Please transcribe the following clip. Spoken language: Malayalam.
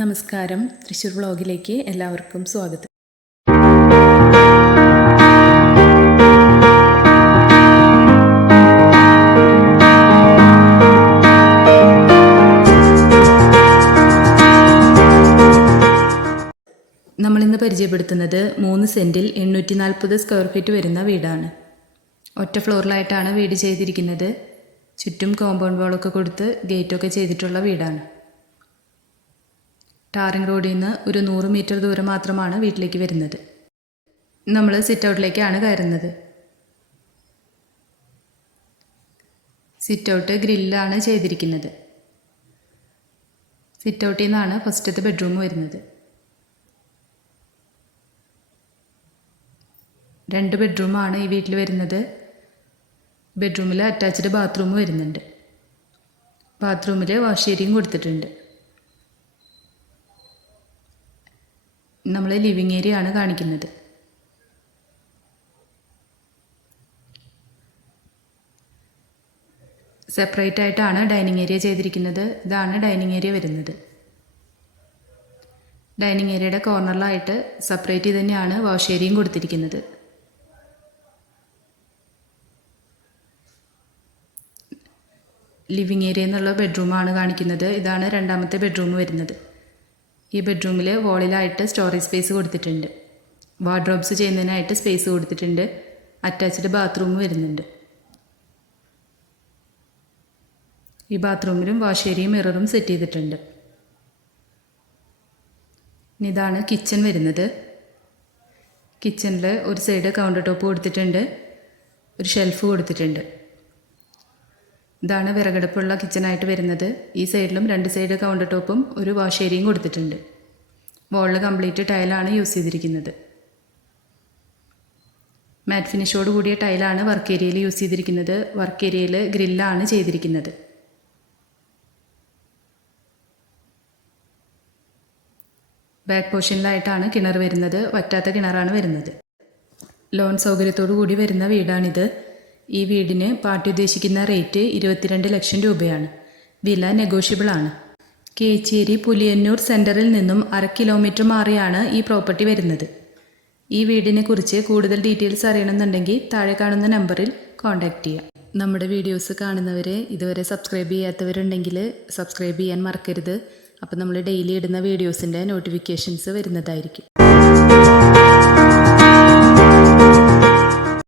നമസ്കാരം, തൃശ്ശൂർ വ്ളോഗിലേക്ക് എല്ലാവർക്കും സ്വാഗതം. നമ്മളിന്ന് പരിചയപ്പെടുത്തുന്നത് 3 സെൻറ്റിൽ 840 സ്ക്വയർ ഫീറ്റ് വരുന്ന വീടാണ്. ഒറ്റ ഫ്ലോറിലായിട്ടാണ് വീട് ചെയ്തിരിക്കുന്നത്. ചുറ്റും കോമ്പൗണ്ട് വാളൊക്കെ കൊടുത്ത് ഗേറ്റൊക്കെ ചെയ്തിട്ടുള്ള വീടാണ്. ടാറിംഗ് റോഡിൽ നിന്ന് ഒരു 100 മീറ്റർ ദൂരം മാത്രമാണ് വീട്ടിലേക്ക് വരുന്നത്. നമ്മൾ സിറ്റ് ഔട്ടിലേക്കാണ് കയറുന്നത്. സിറ്റ് ഔട്ട് ഗ്രില്ലാണ് ചെയ്തിരിക്കുന്നത്. സിറ്റ് ഔട്ടിൽ നിന്നാണ് ഫസ്റ്റത്തെ ബെഡ്റൂം വരുന്നത്. 2 ബെഡ്റൂമാണ് ഈ വീട്ടിൽ വരുന്നത്. ബെഡ്റൂമിൽ അറ്റാച്ച്ഡ് ബാത്റൂം വരുന്നുണ്ട്. ബാത്റൂമിൽ വാഷ് ഏരിയയും കൊടുത്തിട്ടുണ്ട്. നമ്മൾ ലിവിങ് ഏരിയ ആണ് കാണിക്കുന്നത്. സെപ്പറേറ്റ് ആയിട്ടാണ് ഡൈനിങ് ഏരിയ ചെയ്തിരിക്കുന്നത്. ഇതാണ് ഡൈനിങ് ഏരിയ വരുന്നത്. ഡൈനിങ് ഏരിയയുടെ കോർണറിലായിട്ട് സെപ്പറേറ്റ് ചെയ്ത് തന്നെയാണ് വാഷ് ഏരിയയും കൊടുത്തിരിക്കുന്നത്. ലിവിങ് ഏരിയ എന്നുള്ള ബെഡ്റൂമാണ് കാണിക്കുന്നത്. ഇതാണ് രണ്ടാമത്തെ ബെഡ്റൂം വരുന്നത്. ഈ ബെഡ്റൂമിൽ വോളിലായിട്ട് സ്റ്റോറേജ് സ്പേസ് കൊടുത്തിട്ടുണ്ട്. വാർഡ്രോബ്സ് ചെയ്യുന്നതിനായിട്ട് സ്പേസ് കൊടുത്തിട്ടുണ്ട്. അറ്റാച്ച്ഡ് ബാത്റൂം വരുന്നുണ്ട്. ഈ ബാത്റൂമിലും വാഷ് ഏരിയയും മിററും സെറ്റ് ചെയ്തിട്ടുണ്ട്. ഇതാണ് കിച്ചൺ വരുന്നത്. കിച്ചണിൽ ഒരു സൈഡ് കൗണ്ടർ ടോപ്പ് കൊടുത്തിട്ടുണ്ട്. ഒരു ഷെൽഫ് കൊടുത്തിട്ടുണ്ട്. ഇതാണ് വിറകടുപ്പുള്ള കിച്ചണായിട്ട് വരുന്നത്. ഈ സൈഡിലും 2 സൈഡ് കൗണ്ടർ ടോപ്പും ഒരു വാഷ് ഏരിയയും കൊടുത്തിട്ടുണ്ട്. വോളിൽ കംപ്ലീറ്റ് ടൈലാണ് യൂസ് ചെയ്തിരിക്കുന്നത്. മാറ്റ് ഫിനിഷോട് കൂടിയ ടൈലാണ് വർക്ക് ഏരിയയിൽ യൂസ് ചെയ്തിരിക്കുന്നത്. വർക്ക് ഏരിയയിൽ ഗ്രില്ലാണ് ചെയ്തിരിക്കുന്നത്. ബാക്ക് പോർഷനിലായിട്ടാണ് കിണർ വരുന്നത്. വറ്റാത്ത കിണറാണ് വരുന്നത്. ലോൺ സൗകര്യത്തോടു കൂടി വരുന്ന വീടാണിത്. ഈ വീടിന് പാർട്ടി ഉദ്ദേശിക്കുന്ന റേറ്റ് 22 ലക്ഷം രൂപയാണ്. വില നെഗോഷ്യബിൾ ആണ്. കേച്ചേരി പുലിയന്നൂർ സെൻറ്ററിൽ നിന്നും 1/2 കിലോമീറ്റർ മാറിയാണ് ഈ പ്രോപ്പർട്ടി വരുന്നത്. ഈ വീടിനെ കുറിച്ച് കൂടുതൽ ഡീറ്റെയിൽസ് അറിയണമെന്നുണ്ടെങ്കിൽ താഴെ കാണുന്ന നമ്പറിൽ കോൺടാക്റ്റ് ചെയ്യാം. നമ്മുടെ വീഡിയോസ് കാണുന്നവരെ ഇതുവരെ സബ്സ്ക്രൈബ് ചെയ്യാത്തവരുണ്ടെങ്കിൽ സബ്സ്ക്രൈബ് ചെയ്യാൻ മറക്കരുത്. അപ്പോൾ നമ്മൾ ഡെയിലി ഇടുന്ന വീഡിയോസിൻ്റെ നോട്ടിഫിക്കേഷൻസ് വരുന്നതായിരിക്കും.